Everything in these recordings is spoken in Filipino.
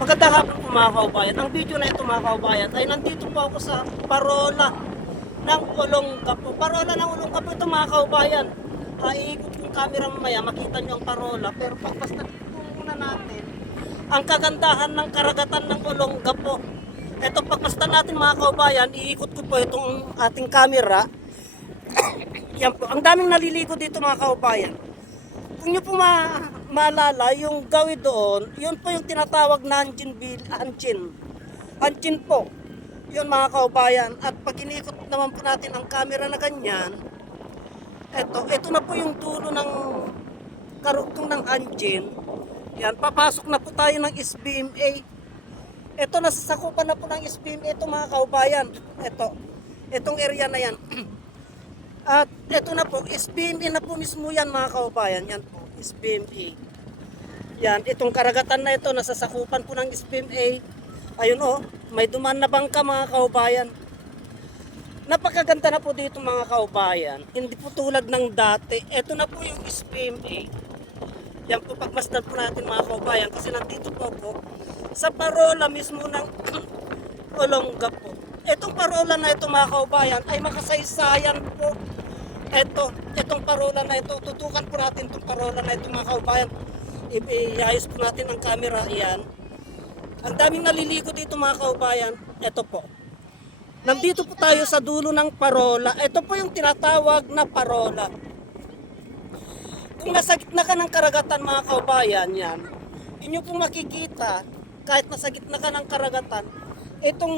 Magandang hapon po mga kaubayan. Ang video na ito mga kaubayan ay nandito po ako sa parola ng Olongapo. Parola ng Olongapo ito mga kaubayan. Iikot yung camera mamaya, makita nyo ang parola. Pero pagpastan po muna natin ang kagandahan ng karagatan ng Olongapo. Ito pagpastan natin mga kaubayan, iikot ko po itong ating camera. Yan po, ang daming naliligo dito mga kaubayan. Kung nyo po maalala, yung gawin doon, yun po yung tinatawag na Hanchin po. Yun mga kaubayan. At pag inikot naman po natin ang camera na ganyan, ito na po yung dulo ng karugtong ng Hanchin. Yan, papasok na po tayo ng SBMA. Ito, nasasakupan na po ng SBMA ito mga kaubayan. Itong area na yan. At ito na po, SBMA na po mismo yan mga kaubayan. Yan po, SBMA. Yan, itong karagatan na ito, nasasakupan po ng SBMA. Ayun oh, may duman na bangka mga kaubayan. Napakaganda na po dito mga kaubayan. Hindi po tulad ng dati. Ito na po yung SBMA. Yan po, pagmasdan po natin mga kaubayan. Kasi nandito po ako sa parola mismo ng Olongapo. Itong parola na ito mga kaubayan ay makasaysayan po. Itong parola na ito, tutukan po natin itong parola na ito mga kaubayan. Iayos po natin ang camera, iyan. Ang daming naliligo dito mga kaubayan. Ito po. Nandito po tayo sa dulo ng parola. Ito po yung tinatawag na parola. Kung nasa gitna ka ng karagatan mga kaubayan, yan. Inyo pong makikita, kahit nasa gitna ka ng karagatan, itong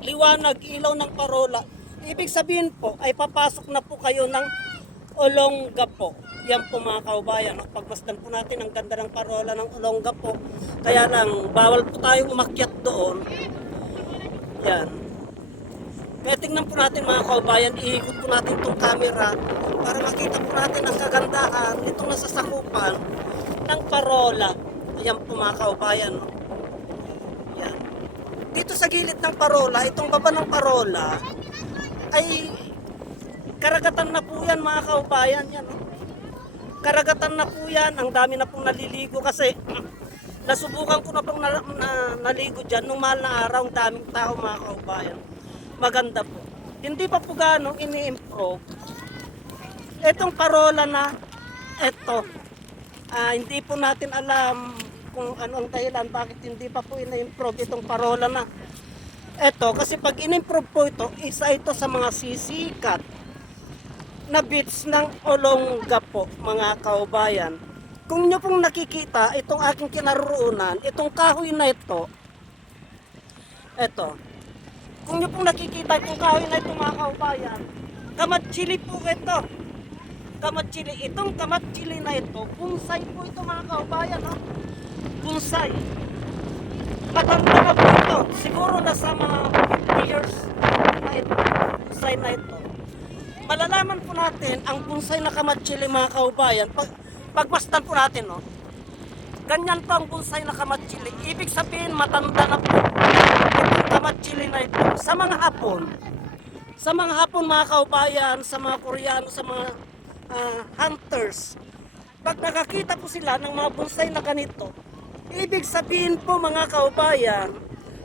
liwanag, ilaw ng parola, ibig sabihin po ay papasok na po kayo ng Olongapo. Yan po mga kaubayan. Pagmasdan po natin ang ganda ng parola ng Olongapo. Kaya lang, bawal po tayong umakyat doon. Yan. Kaya tingnan po natin mga kaubayan, iikot po natin itong camera para makita po natin ang kagandahan itong nasasakupan ng parola. Yan po mga kaubayan. Yan. Dito sa gilid ng parola, itong baba ng parola, ay karagatan na po yan mga kaubayan. Yan, oh. Karagatan na po yan. Ang dami na pong naliligo kasi nasubukan ko na pong naligo dyan nung mahal na araw. Ang daming tao mga kaubayan. Maganda po. Hindi pa po ganong ini-improve. Itong parola na ito, hindi po natin alam kung ano ang dahilan bakit hindi pa po ini-improve itong parola na ito, kasi pag in-improve po ito, isa ito sa mga sisikat na beach ng Olongapo, mga kaubayan. Kung nyo pong nakikita, itong aking kinaroroonan, itong kahoy na ito, kung nyo pong nakikita itong kahoy na ito, mga kaubayan, kamatsili po ito. Kamatsili. Itong kamatsili na ito, bonsai po ito mga kaubayan. No? Bonsai. Matanda na po ito. Siguro nasa mga 50 years na ito. Bonsai na ito. Malalaman po natin ang bonsai na kamatsili mga kaubayan. Pagmasdan po natin, no? Ganyan po ang bonsai na kamatsili. Ibig sabihin matanda na po itong kamatsili na ito. Sa mga hapon mga kaubayan, sa mga Koreano, sa mga hunters, pag nakakita po sila ng mga bonsai na ganito, ibig sabihin po mga kaubayan,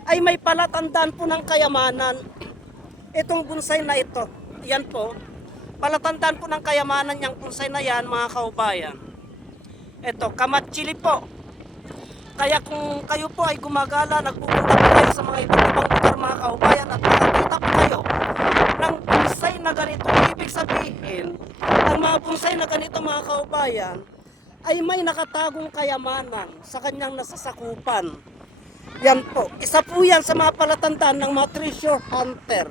ay may palatandaan po ng kayamanan. Itong bonsai na ito, yan po, palatandaan po ng kayamanan yung bonsai na yan mga kaubayan. Ito, kamatsili po. Kaya kung kayo po ay gumagala, nagpupunta po kayo sa mga iba't ibang lugar mga kaubayan at nakakita po kayo ng bonsai na ganito, ibig sabihin, ang mga bonsai na ganito mga kaubayan, ay may nakatagong kayamanan sa kanyang nasasakupan. Yan po. Isa po yan sa mga palatandaan ng mga treasure hunter.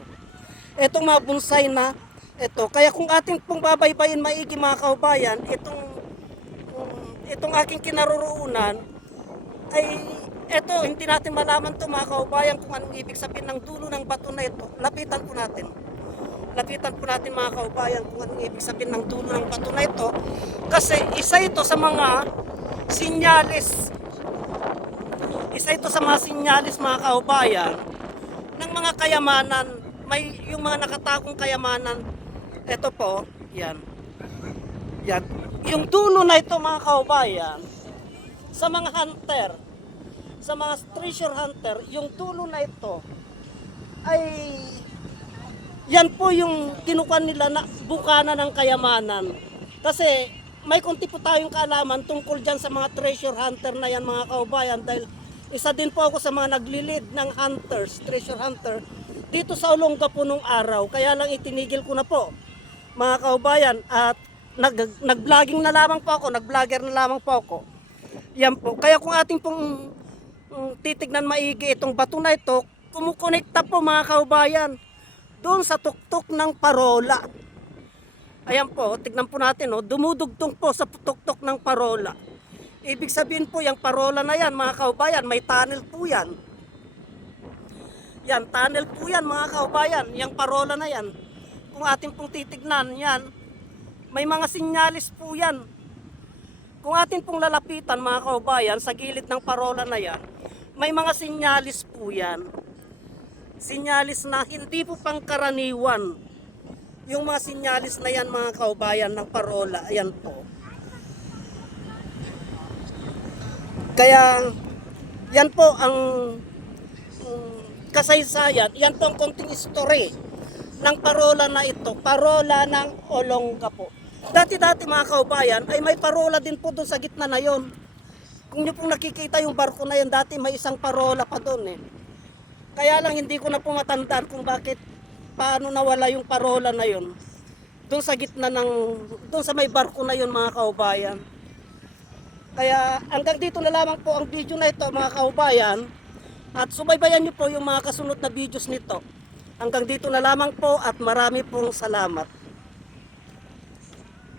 Itong mga bonsai na ito. Kaya kung ating pong babaybayin maigi mga kaubayan, itong aking kinaroroonan, ay ito, hindi natin malaman to mga kaubayan kung anong ibig sabihin ng dulo ng bato na ito. Lapitan po natin. Lapitan po natin mga kaubayan kung anong ibig sabihin ng dulo ng bato na ito. Kasi isa ito sa mga sinyalis. Isa ito sa mga sinyalis mga kaubayan ng mga kayamanan. May yung mga nakatagong kayamanan. Ito po, yan. Yan. Yung dulo na ito mga kaubayan, sa mga hunter, sa mga treasure hunter, yung dulo na ito ay yan po yung kinukuha nila na bukana ng kayamanan. Kasi may konti po tayong kaalaman tungkol dyan sa mga treasure hunter na yan mga kaubayan, dahil isa din po ako sa mga naglilid ng hunters, treasure hunter dito sa Olongapo nung araw. Kaya lang itinigil ko na po mga kaubayan at nag-vlogging na lamang po ako, nag-vlogger na lamang po ako. Yan po. Kaya kung ating pong titignan maigi itong bato na ito, kumukonekta po mga kaubayan doon sa tuktok ng parola. Ayan po, tignan po natin, oh, dumudugtong po sa tuktok ng parola. Ibig sabihin po, yung parola na yan, mga kaubayan, may tunnel po yan. Yan, tunnel po yan, mga kaubayan, yung parola na yan. Kung ating pong titignan, yan, may mga sinyalis po yan. Kung atin pong lalapitan, mga kaubayan, sa gilid ng parola na yan, may mga sinyalis po yan. Sinyalis na hindi po pangkaraniwan. Yung mga sinyalis na yan mga kaubayan ng parola, ayan po. Kaya yan po ang kasaysayan, yan po ang konting history ng parola na ito, parola ng Olongapo. Dati-dati mga kaubayan ay may parola din po doon sa gitna na yon. Kung nyo pong nakikita yung barko na yun, dati may isang parola pa doon eh. Kaya lang hindi ko na po matandaan kung bakit paano nawala yung parola na yun doon sa gitna ng doon sa may barko na yun mga kaubayan. Kaya hanggang dito na lamang po ang video na ito mga kaubayan, at subaybayan nyo po yung mga kasunod na videos nito. Hanggang dito na lamang po at marami pong salamat.